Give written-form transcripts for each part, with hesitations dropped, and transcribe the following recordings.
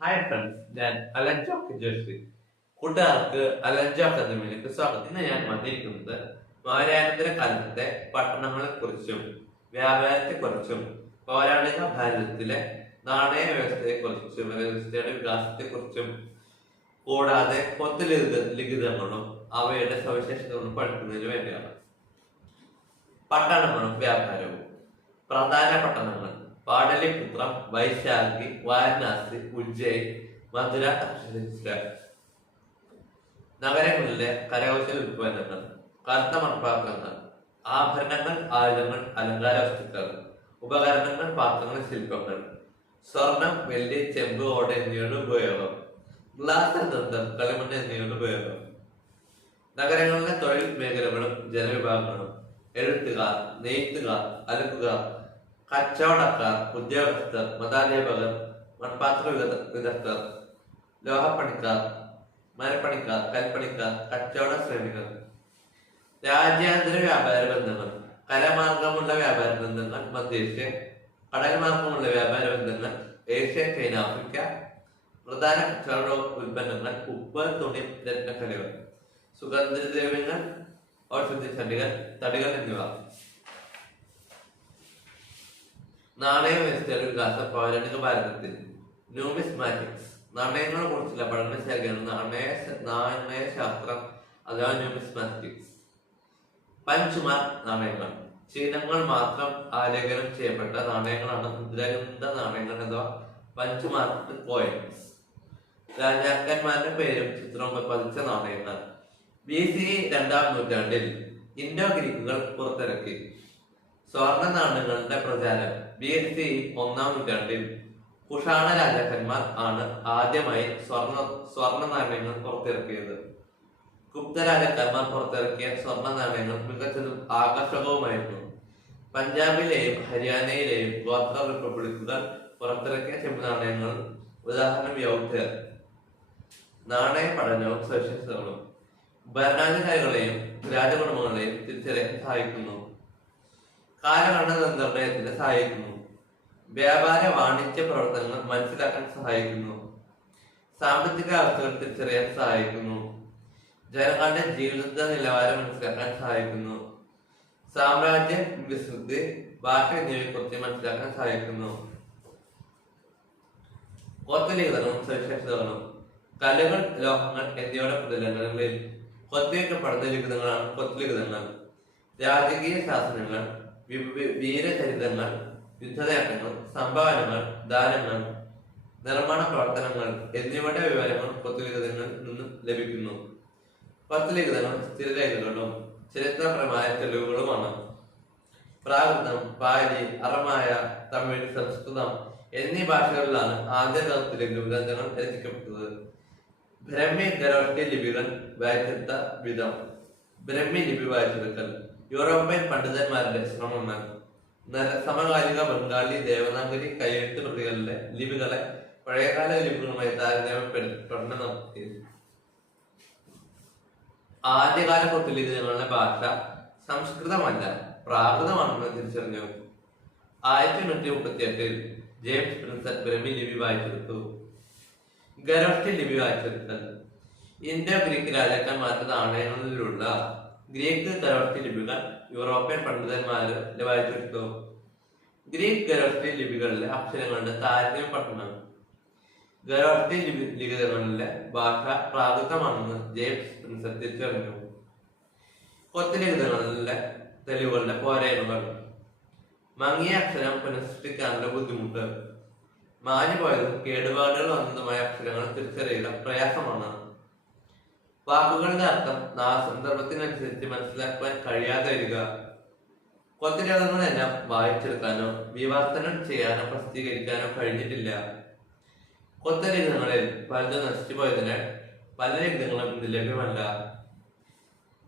Hi friends, ഞാൻ അലൻജോക്ക് ജോഷി. കൂട്ടുകാർക്ക് അലൻജോ അക്കാദമിയിലേക്ക് സ്വാഗതം. ഇന്ന് ഞാൻ വന്നിരിക്കുന്നത് മൗര്യാനന്തര കാലത്തെ പട്ടണങ്ങളെ കുറിച്ചും വ്യാപാരത്തെ കുറിച്ചും പൗരാണിക ഭാരതത്തിലെ നാണയ വ്യവസ്ഥയെ കുറിച്ചും വ്യവസ്ഥയുടെ വികാസത്തെ കുറിച്ചും കൂടാതെ ലിഖിതങ്ങളും അവയുടെ സവിശേഷതകളും പഠിക്കുന്നതിന് വേണ്ടിയാണ്. പട്ടണങ്ങളും വ്യാപാരവും. പ്രധാന പട്ടണങ്ങൾ: പാടലിപുത്രം, വൈശാഖി, വാരണാസി, ഉജ്ജയിൻ, മധുര, തക്ഷശില. നഗരങ്ങളിലെ കരകൗശല ഉൽപ്പന്നങ്ങൾ: കറുത്ത മൺപാത്രങ്ങൾ, ആഭരണങ്ങൾ, ആയുധങ്ങൾ, അലങ്കാര വസ്തുക്കൾ, ഉപകരണങ്ങൾ, പാത്രങ്ങൾ, ശില്പങ്ങൾ, സ്വർണം, വെള്ളി, ചെമ്പ്, ഓട് എന്നിവയുടെ ഉപയോഗം, ഗ്ലാസ്, ദന്തം, കളിമണ്ണ് എന്നിവയുടെ ഉപയോഗം. നഗരങ്ങളിലെ തൊഴിൽ മേഖലകളും ജനവിഭാഗങ്ങളും: എഴുത്തുകാർ, നെയ്ത്തുകാർ, അലക്കുകാർ, കച്ചവടക്കാർ, ഉദ്യോഗസ്ഥർ, മതാധ്യാപകർ, മൺപാത്ര വിദഗ്ധർ, ലോഹപ്പണിക്കാർ, മരപ്പണിക്കാർ, കൽപ്പണിക്കാർ, കച്ചവട ശ്രമികർ. രാജ്യാന്തര വ്യാപാര ബന്ധങ്ങൾ: കരമാർഗമുള്ള വ്യാപാര ബന്ധങ്ങൾ, മധ്യേഷ്യ. കടൽ മാർഗമുള്ള വ്യാപാര ബന്ധങ്ങൾ: ഏഷ്യ, ചൈന, ആഫ്രിക്ക. പ്രധാന കച്ചവട ഉൽപ്പന്നങ്ങൾ: ഉപ്പ്, തുണി, രത്നക്കല്ലുകൾ, സുഗന്ധദ്രവ്യങ്ങൾ, ഔഷധച്ചെടികൾ, തടികൾ എന്നിവ. നാണയ വ്യവസ്ഥയുടെ വികാസം പൗരാണിക ഭാരതത്തിൽ. ന്യൂമിസ്മാറ്റിക്സ്: നാണയങ്ങളെ കുറിച്ചുള്ള പഠനശാഖയാണ് നാണയശാസ്ത്രം അഥവാ ന്യൂമിസ്മാറ്റിക്സ്. പഞ്ച്മാർ നാണയങ്ങൾ: ചിഹ്നങ്ങൾ മാത്രം ആലേഖനം ചെയ്യപ്പെട്ട നാണയങ്ങളാണ് മുദ്രാഗ്രന്ഥ നാണയങ്ങൾ അഥവാ പഞ്ച്മാർക്ക് കോയിൻസ്. രാജാക്കന്മാരുടെ പേരും ചിത്രവും പതിച്ച നാണയങ്ങൾ. BCE 2-ാം നൂറ്റാണ്ടിൽ ഇൻഡോ ഗ്രീക്കുകൾ പുറത്തിറക്കി. സ്വർണ്ണ നാണയങ്ങളുടെ പ്രചാരം: BCE 1-ാം നൂറ്റാണ്ടിൽ കുഷാണ രാജാക്കന്മാർ ആണ് ആദ്യമായി സ്വർണ്ണ നാണയങ്ങൾ പുറത്തിറക്കിയത്. ഗുപ്ത രാജാക്കന്മാർ പുറത്തിറക്കിയ സ്വർണ്ണ നാണയങ്ങൾ മികച്ചതും ആകർഷകവുമായിരുന്നു. പഞ്ചാബിലെയും ഹരിയാനയിലെയും ഗോത്ര റിപ്പബ്ലിക്കുകൾ പുറത്തിറക്കിയ ചെമ്പ് നാണയങ്ങൾ ഉദാഹരണം യൗധർ. നാണയ പഠനവും സവിശേഷതകളും: ഭരണാധികാരികളെയും രാജകുടുംബങ്ങളെയും തിരിച്ചറിയാൻ സഹായിക്കുന്നു. കാലഗണന നിർണയത്തിന് സഹായിക്കുന്നു. വ്യാപാര വാണിജ്യ പ്രവർത്തനങ്ങൾ മനസ്സിലാക്കാൻ സഹായിക്കുന്നു. സാമ്പത്തിക അവസ്ഥകൾ തിരിച്ചറിയാൻ സഹായിക്കുന്നു. ജനങ്ങളുടെ ജീവിത നിലവാരം മനസ്സിലാക്കാൻ സഹായിക്കുന്നു. സാമ്രാജ്യ വിസ്തൃതി, ഭാഷ എന്നിവയെ കുറിച്ച് മനസ്സിലാക്കാൻ സഹായിക്കുന്നു. കൊത്തുലിഖിതങ്ങളും സവിശേഷതകളും: കല്ലുകൾ, ലോഹങ്ങൾ എന്നിവയുടെ പ്രതലങ്ങളിൽ കൊത്തിവയ്ക്കപ്പെടുന്ന ലിഖിതങ്ങളാണ് കൊത്തുലിഖിതങ്ങൾ. രാജകീയ ശാസനങ്ങൾ, വീരചരിതങ്ങൾ, യുദ്ധനേട്ടങ്ങൾ, സംഭാവനകൾ, ദാനങ്ങൾ, നിർമ്മാണ പ്രവർത്തനങ്ങൾ എന്നിവയുടെ വിവരങ്ങൾ കൊത്തുലിഖിതങ്ങളിൽ നിന്ന് ലഭിക്കുന്നു. കൊത്തുലിഖിതങ്ങൾ സ്ഥിരരേഖകളും ചരിത്രപരമായ തെളിവുകളുമാണ്. പ്രാകൃതം, പാലി, അറമായ, തമിഴ്, സംസ്കൃതം എന്നീ ഭാഷകളിലാണ് ആദ്യ കൊത്തുലിഖിത ഗ്രന്ഥങ്ങൾ രചിക്കപ്പെട്ടത്. ബ്രഹ്മി ഖരോഷ്ടി ലിപികൾ വായിച്ചെടുത്ത വിധം. ബ്രഹ്മി ലിപി വായിച്ചെടുക്കൽ: യൂറോപ്യൻ പണ്ഡിതന്മാരുടെ ശ്രമങ്ങൾ സമകാലിക ബംഗാളി ദേവനാഗരി കൈയെഴുത്ത് പ്രതികളിലെ ലിപികളെ പഴയകാല ലിപികളുമായി താരതമ്യപ്പെടുന്ന നടത്തി. ആദ്യകാല കൊത്തുലിഖിതങ്ങളുടെ ഭാഷ സംസ്കൃതമല്ല, പ്രാകൃതമാണെന്ന് തിരിച്ചറിഞ്ഞു. 1838 ജെയിംസ് പ്രിൻസെറ്റ് ബ്രഹ്മി ലിപി വായിച്ചെടുത്തു. ഖരോഷ്ടി ലിപി വായിച്ചെടുക്കൽ: ഇൻഡോ ഗ്രീക്ക് രാജാക്കന്മാരുടെ നാണയങ്ങളിലുള്ള ഗ്രീക്ക് ഖരോഷ്ടി ലിപികൾ യൂറോപ്യൻ പണ്ഡിതന്മാര് വായിച്ചെടുത്തു. ഗ്രീക്ക് ഖരോഷ്ടി ലിപികളിലെ അക്ഷരങ്ങളുടെ താരതമ്യ പഠനം. ഖരോഷ്ടി ലിഖിതങ്ങളിലെ ഭാഷ പ്രാകൃതമാണെന്ന് ജെയിംസ് പ്രിൻസെറ്റ് തിരിച്ചറിഞ്ഞു. കൊത്തുലിഖിതങ്ങളിലെ തെളിവുകളുടെ പോരായ്മകൾ: മങ്ങിയ അക്ഷരം പുനഃസൃഷ്ടിക്കാനുള്ള ബുദ്ധിമുട്ട്. മാഞ്ഞുപോയതും കേടുപാടുകൾ വന്നതുമായ അക്ഷരങ്ങൾ തിരിച്ചറിയുക പ്രയാസമാണ്. വാക്കുകളുടെ അർത്ഥം സന്ദർഭത്തിനനുസരിച്ച് മനസ്സിലാക്കുവാൻ കഴിയാതെ വരിക. കൊത്തുലിഖിതങ്ങളെല്ലാം വായിച്ചെടുക്കാനോ വിവർത്തനം ചെയ്യാനോ പ്രസിദ്ധീകരിക്കാനോ കഴിഞ്ഞിട്ടില്ല. കൊത്തുലിഖിതങ്ങളിൽ പലതും നശിച്ചു പോയതിനാൽ പല ലിഖിതങ്ങളും ഇന്ന് ലഭ്യമല്ല.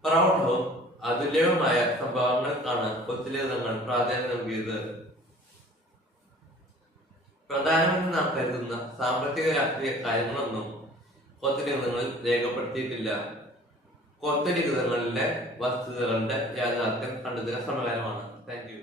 പ്രൗഢവും അതുല്യവുമായ സംഭവങ്ങൾക്കാണ് കൊത്തുലിഖിതങ്ങൾ പ്രാധാന്യം നൽകിയത്. പ്രധാനമെന്ന് നാം കരുതുന്ന സാമ്പത്തിക രാഷ്ട്രീയ കാര്യങ്ങളൊന്നും കൊത്തുലിഖിതങ്ങളിൽ രേഖപ്പെടുത്തിയിട്ടില്ല. കൊത്തുലിഖിതങ്ങളിലെ വസ്തുതകളുടെ യാഥാർത്ഥ്യം കണ്ടെത്തുക ശ്രമകരമാണ്. Thank you.